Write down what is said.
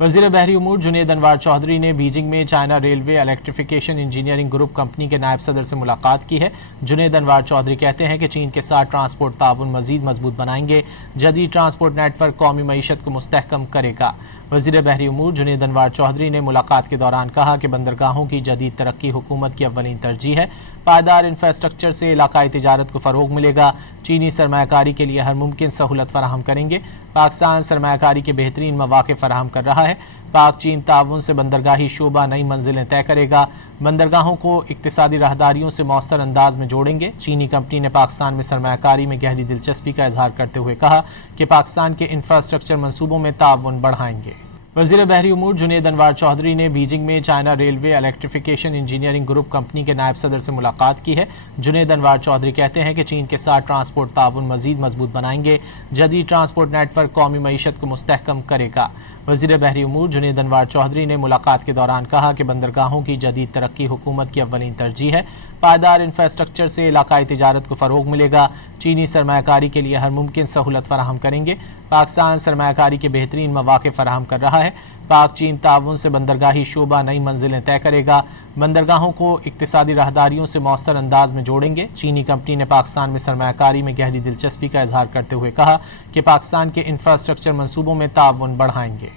वज़ीर बहरी उमूर जुनैद अनवार चौधरी ने बीजिंग में China railway electrification engineering group company के नायब सदर से मुलाकात की है। जुनैद अनवार चौधरी कहते हैं कि चीन के साथ ट्रांसपोर्ट ताउन मज़ीद मजबूत बनाएंगे। जदीद ट्रांसपोर्ट नेटवर्क कौमी मईशत को मुस्तहकम करेगा। वज़ीर बहरी उमूर जुनैद अनवार चौधरी ने मुलाकात के दौरान कहा कि बंदरगाहों की जदीद तरक्की हुकूमत की अव्वलीन तरजीह है। पायदार इंफ्रास्ट्रक्चर से इलाकाई तिजारत को फ़रोग मिलेगा। चीनी सरमायाकारी के लिए हर मुमकिन सहूलत फराहम करेंगे। पाकिस्तान सरमायाकारी के बेहतरीन मौक़े फराहम कर रहा है। पाक चीन ताउन से बंदरगाही शोबा नई मंजिलें तय करेगा। बंदरगाहों को इक्तिसादी राहदारियों से मौसर अंदाज में जोड़ेंगे। चीनी कंपनी ने पाकिस्तान में सरमायाकारी में गहरी दिलचस्पी का इजहार करते हुए कहा कि पाकिस्तान के इंफ्रास्ट्रक्चर मंसूबों में ताउन बढ़ाएंगे। वज़ीर बहरी उमूर जुनैद अनवार चौधरी ने बीजिंग में China railway electrification engineering group company के नायब सदर से मुलाकात की है। जुनैद अनवार चौधरी कहते हैं कि चीन के साथ ट्रांसपोर्ट ताउन मज़ीद मजबूत बनाएंगे। जदीद ट्रांसपोर्ट नेटवर्क कौमी मईशत को मुस्तहकम करेगा। वज़ीर बहरी उमूर जुनैद अनवार चौधरी ने मुलाकात के दौरान कहा कि बंदरगाहों की जदीद तरक्की हुकूमत की अव्वलीन तरजीह है। पायदार इंफ्रास्ट्रक्चर से इलाकाई तिजारत को फ़रोग मिलेगा। चीनी सरमायाकारी के लिए हर मुमकिन सहूलत फराहम करेंगे। पाकिस्तान सरमायाकारी के बेहतरीन मौक़े फराहम कर रहा है। पाक चीन ताउन से बंदरगाही शोबा नई मंजिलें तय करेगा। बंदरगाहों को इक्तिसादी राहदारियों से मौसर अंदाज में जोड़ेंगे। चीनी कंपनी ने पाकिस्तान में सरमायाकारी में गहरी दिलचस्पी का इजहार करते हुए कहा कि पाकिस्तान के इंफ्रास्ट्रक्चर मंसूबों में ताउन बढ़ाएंगे।